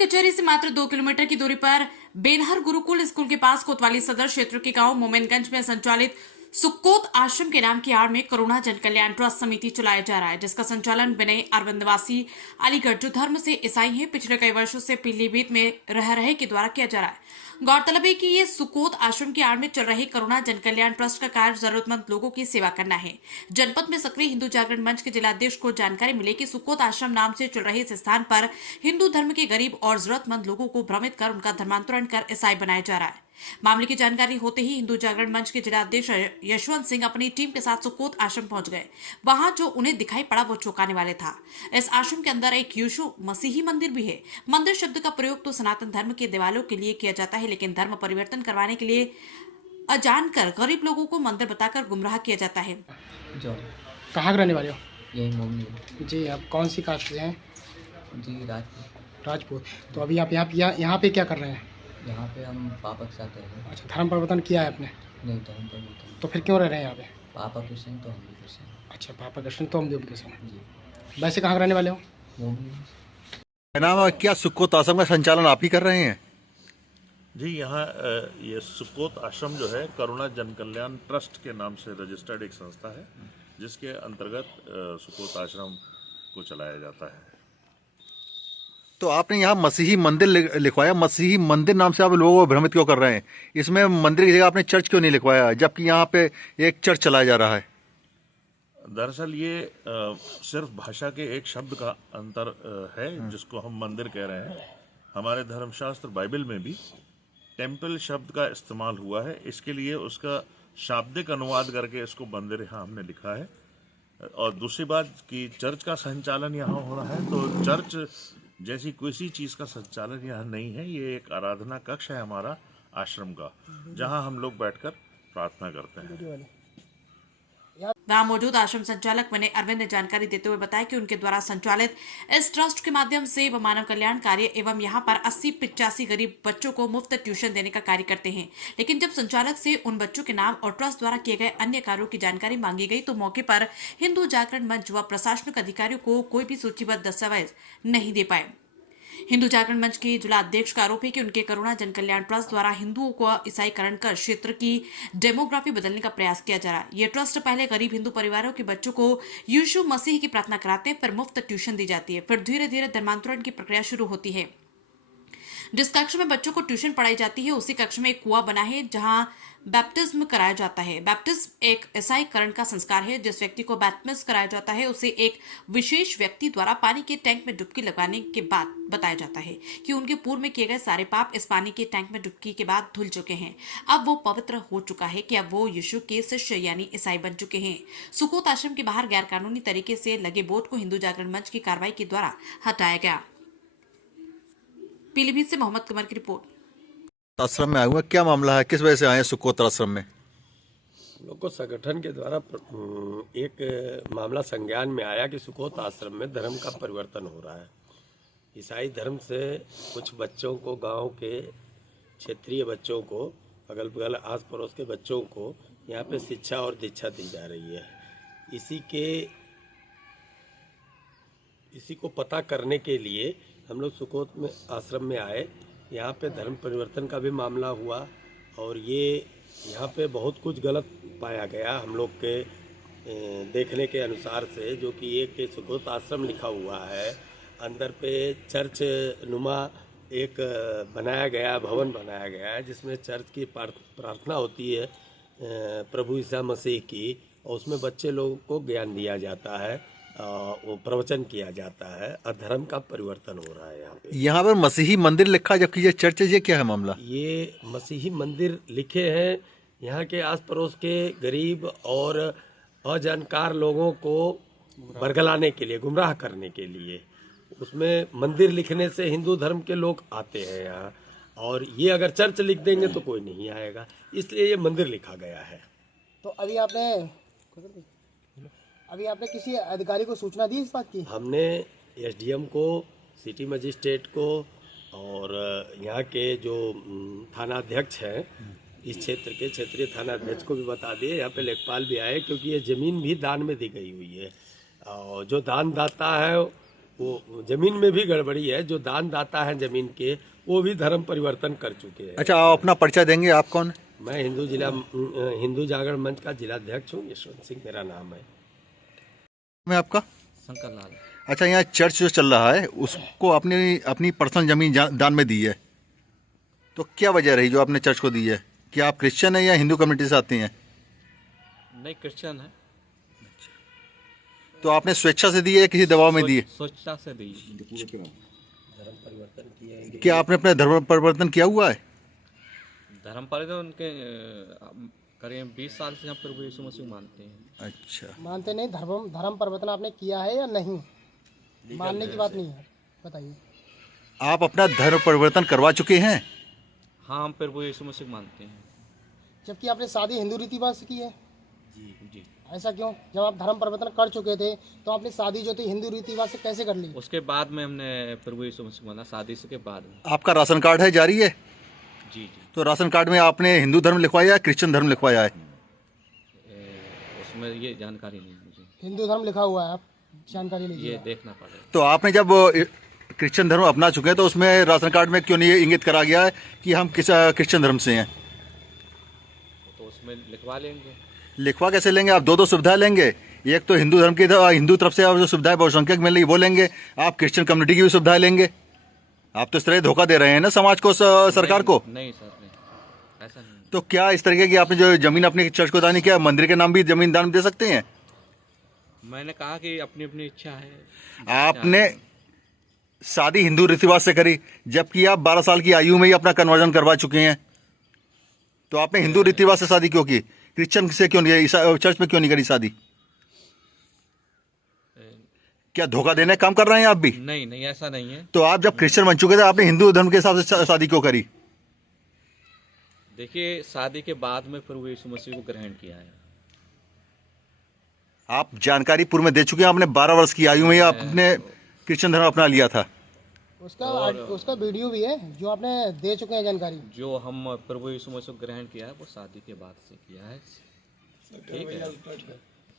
कचहरी से मात्र 2 किलोमीटर की दूरी पर बेनहर गुरुकुल स्कूल के पास कोतवाली सदर क्षेत्र के गांव मोमिनगंज में संचालित सुक्कोत आश्रम के नाम की आड़ में करुणा जन कल्याण ट्रस्ट समिति चलाया जा रहा है, जिसका संचालन विनय अरविंदवासी अलीगढ़ जो धर्म से ईसाई हैं पिछले कई वर्षों से पीलीभीत में रह रहे के द्वारा किया जा रहा है। गौरतलब है कि ये सुक्कोत आश्रम की आड़ में चल रही करुणा जन कल्याण ट्रस्ट का कार्य जरूरतमंद लोगों की सेवा करना है। जनपद में सक्रिय हिंदू जागरण मंच के जिलाध्यक्ष को जानकारी मिली कि सुक्कोत आश्रम नाम से चल रहे इस स्थान पर हिंदू धर्म के गरीब और जरूरतमंद लोगों को भ्रमित कर उनका धर्मांतरण कर ईसाई बनाया जा रहा है। मामले की जानकारी होते ही हिंदू जागरण मंच के जिलाध्यक्ष यशवंत सिंह अपनी टीम के साथ सुक्कोत आश्रम पहुंच गए। वहां जो उन्हें दिखाई पड़ा वो चौंकाने वाले था। इस आश्रम के अंदर एक यीशु मसीही मंदिर भी है। मंदिर शब्द का प्रयोग तो सनातन धर्म के देवालों के लिए किया जाता है, लेकिन धर्म परिवर्तन करवाने के लिए अजानकर गरीब लोगों को मंदिर बताकर गुमराह किया जाता है। जो कहाँ के रहने वाले हो? यही मोमनी जी, आप कौन सी कास्ट से हैं? जी राजपूत। राजपूत। तो अभी आप यहाँ पे क्या कर रहे हैं? यहाँ पे हम पापा के साथ हैं। अच्छा, धर्म परिवर्तन किया है आपने? नहीं धर्म पर नहीं। तो फिर क्यों रह रहे हैं यहाँ पे? पापा क्रिश्चियन तो हम भी क्रिश्चियन। अच्छा, पापा कृष्ण तो हम भी कृष्ण। जी वैसे कहाँ के रहने वाले हो? मोमनी। नाम है क्या सुक्कोत आश्रम का संचालन आप ही कर रहे हैं? जी यहाँ ये सुक्कोत आश्रम जो है करुणा जन कल्याण ट्रस्ट के नाम से रजिस्टर्ड एक संस्था है, जिसके अंतर्गत सुक्कोत आश्रम को चलाया जाता है। तो आपने यहाँ मसीही मंदिर लिखवाया, मसीही मंदिर नाम से आप लोगों को भ्रमित क्यों कर रहे हैं? इसमें मंदिर की जगह आपने चर्च क्यों नहीं लिखवाया, जबकि यहाँ पे एक चर्च चलाया जा रहा है? दरअसल ये सिर्फ भाषा के एक शब्द का अंतर है जिसको हम मंदिर कह रहे हैं। हमारे धर्मशास्त्र बाइबल में भी टेम्पल शब्द का इस्तेमाल हुआ है, इसके लिए उसका शाब्दिक अनुवाद करके इसको मंदिर यहाँ हमने लिखा है। और दूसरी बात कि चर्च का संचालन यहाँ हो रहा है, तो चर्च जैसी किसी चीज़ का संचालन यहाँ नहीं है। ये एक आराधना कक्ष है हमारा आश्रम का, जहाँ हम लोग बैठकर प्रार्थना करते हैं। वहां मौजूद आश्रम संचालक विनय अरविंद ने जानकारी देते हुए बताया कि उनके द्वारा संचालित इस ट्रस्ट के माध्यम से वो मानव कल्याण कार्य एवं यहां पर 80-85 गरीब बच्चों को मुफ्त ट्यूशन देने का कार्य करते हैं। लेकिन जब संचालक से उन बच्चों के नाम और ट्रस्ट द्वारा किए गए अन्य कार्यों की जानकारी मांगी गई तो मौके पर हिंदू जागरण मंच व प्रशासनिक अधिकारियों को कोई भी सूचीबद्ध दस्तावेज नहीं दे पाए। हिंदू जागरण मंच के जिला अध्यक्ष का आरोप है कि उनके करुणा जन कल्याण ट्रस्ट द्वारा हिंदुओं को ईसाईकरण कर क्षेत्र की डेमोग्राफी बदलने का प्रयास किया जा रहा है। ये ट्रस्ट पहले गरीब हिंदू परिवारों के बच्चों को यीशु मसीह की प्रार्थना कराते हैं, फिर मुफ्त ट्यूशन दी जाती है, फिर धीरे धीरे धर्मांतरण की प्रक्रिया शुरू होती है। जिस कक्ष में बच्चों को ट्यूशन पढ़ाई जाती है उसी कक्ष में एक कुआं बना है जहां बैप्टिज्म कराया जाता है। बैप्टिज्म एक ईसाईकरण का संस्कार है। जिस व्यक्ति को बैप्टिज्म कराया जाता है उसे एक विशेष व्यक्ति द्वारा पानी के टैंक में डुबकी लगाने के बाद बताया जाता है कि उनके पूर्व में किए गए सारे पाप इस पानी के टैंक में डुबकी के बाद धुल चुके हैं। अब वो पवित्र हो चुका है कि अब वो यीशु के शिष्य यानी ईसाई बन चुके हैं। सुक्कोत आश्रम के बाहर गैर कानूनी तरीके से लगे बोर्ड को हिंदू जागरण मंच की कार्रवाई के द्वारा हटाया गया। पीलीभीत से मोहम्मद कमर की रिपोर्ट। आश्रम में आए हुए क्या मामला है, किस वजह से आए हैं सुक्कोत आश्रम में? लोग को संगठन के द्वारा एक मामला संज्ञान में आया कि सुक्कोत आश्रम में धर्म का परिवर्तन हो रहा है। ईसाई धर्म से कुछ बच्चों को, गांव के क्षेत्रीय बच्चों को, अगल बगल आस पड़ोस के बच्चों को यहाँ पे शिक्षा और दीक्षा दी जा रही है। इसी को पता करने के लिए हम लोग सुक्कोत में आश्रम में आए। यहाँ पे धर्म परिवर्तन का भी मामला हुआ और ये यहाँ पे बहुत कुछ गलत पाया गया हम लोग के देखने के अनुसार से, जो कि एक सुक्कोत आश्रम लिखा हुआ है, अंदर पे चर्च नुमा एक बनाया गया, भवन बनाया गया है जिसमें चर्च की प्रार्थना होती है प्रभु ईसा मसीह की, और उसमें बच्चे लोगों को ज्ञान दिया जाता है, वो प्रवचन किया जाता है और धर्म का परिवर्तन हो रहा है यहाँ पे। यहाँ पर मसीही मंदिर लिखा जबकि ये चर्च है, ये क्या है मामला? ये मसीही मंदिर लिखे हैं यहाँ के आस पड़ोस के गरीब और अजानकार लोगों को बरगलाने के लिए, गुमराह करने के लिए। उसमें मंदिर लिखने से हिंदू धर्म के लोग आते हैं यहाँ, और ये अगर चर्च लिख देंगे तो कोई नहीं आएगा, इसलिए ये मंदिर लिखा गया है। तो अभी आपने किसी अधिकारी को सूचना दी इस बात की? हमने एसडीएम को, सिटी मजिस्ट्रेट को और यहाँ के जो थानाध्यक्ष हैं इस क्षेत्र के क्षेत्रीय थानाध्यक्ष को भी बता दिए। यहाँ पे लेखपाल भी आए क्योंकि ये ज़मीन भी दान में दी गई हुई है, और जो दान दाता है वो जमीन में भी गड़बड़ी है। जो दानदाता है जमीन के वो भी धर्म परिवर्तन कर चुके हैं। अच्छा, आप अपना परिचय देंगे, आप कौन? मैं हिंदू जागरण मंच का जिलाध्यक्ष हूँ। यशवंत सिंह मेरा नाम है। मैं आपका शंकर लाल। अच्छा, यहाँ चर्च जो चल रहा है उसको आपने अपनी पर्सनल जमीन दान में दी है, तो क्या वजह रही जो आपने चर्च को दी है? क्या आप क्रिश्चियन हैं या हिंदू कम्युनिटी से आते हैं? नहीं, क्रिश्चियन है। तो आपने स्वेच्छा से दी है या किसी दबाव में दी है? सोचता से दी। धर्म परिवर्तन किए। क्या आपने अपना धर्म परिवर्तन किया हुआ है? धर्म परिवर्तन उनके करीब 20 साल से हम प्रभु यीशु मसीह मानते हैं। अच्छा, मानते नहीं, धर्म परिवर्तन आपने किया है या नहीं? मानने की बात नहीं है, बताइए। आप अपना धर्म परिवर्तन करवा चुके हैं? हाँ, हम प्रभु यीशु मसीह मानते हैं। जबकि आपने शादी हिंदू रीति रिवाज से की है, जी। ऐसा क्यों? जब आप धर्म परिवर्तन कर चुके थे तो आपने शादी जो थी हिंदू रीति रिवाज से कैसे कर ली? उसके बाद में हमने प्रभु यीशु मसीह माना, शादी से के बाद में। आपका राशन कार्ड है जारी है? जी। तो राशन कार्ड में आपने हिंदू धर्म लिखवाया या क्रिश्चियन धर्म लिखवाया है? उसमें ये जानकारी नहीं मुझे। हिंदू धर्म लिखा हुआ है, आप जानकारी लीजिए। ये देखना पड़ेगा। तो आपने जब क्रिश्चियन धर्म अपना चुके हैं तो उसमें राशन कार्ड में क्यों नहीं इंगित करा गया है कि हम क्रिश्चियन धर्म से हैं? तो उसमें लिखवा लेंगे। लिखवा कैसे लेंगे? आप दो सुविधाएं लेंगे। एक तो हिंदू धर्म की हिंदू तरफ से आप जो सुविधाएं बहुसंख्यक मिल रही वो लेंगे, आप क्रिश्चियन कम्युनिटी की भी सुविधाएं लेंगे। आप तो इस तरह धोखा दे रहे हैं ना समाज को, सरकार को। नहीं सर, नहीं, ऐसा नहीं। तो क्या इस तरीके की आपने जो जमीन अपनी चर्च को दान किया, मंदिर के नाम भी जमीन दान दे सकते हैं? मैंने कहा कि अपनी अपनी इच्छा है। आपने शादी हिंदू रीति रिवाज से करी, जबकि आप 12 साल की आयु में ही अपना कन्वर्जन करवा चुके हैं। तो आपने हिंदू रीति रिवाज से शादी क्यों की? क्रिश्चियन से क्यों नहीं, चर्च में क्यों नहीं करी शादी? क्या धोखा देने का काम कर रहे हैं आप भी? नहीं, ऐसा नहीं है। तो आप जब क्रिश्चियन बन चुके थे आपने हिंदू धर्म के हिसाब से शादी क्यों करी? देखिए, शादी के बाद में प्रभु यीशु मसीह को ग्रहण किया है। आप जानकारी पूर्व में दे चुके हैं, आपने 12 वर्ष की आयु में ही आपने क्रिश्चियन धर्म अपना लिया था। उसका वीडियो भी है जो आपने दे चुके हैं जानकारी। जो हम प्रभु यीशु मसीह को ग्रहण किया है वो शादी के बाद से किया है। ठीक है।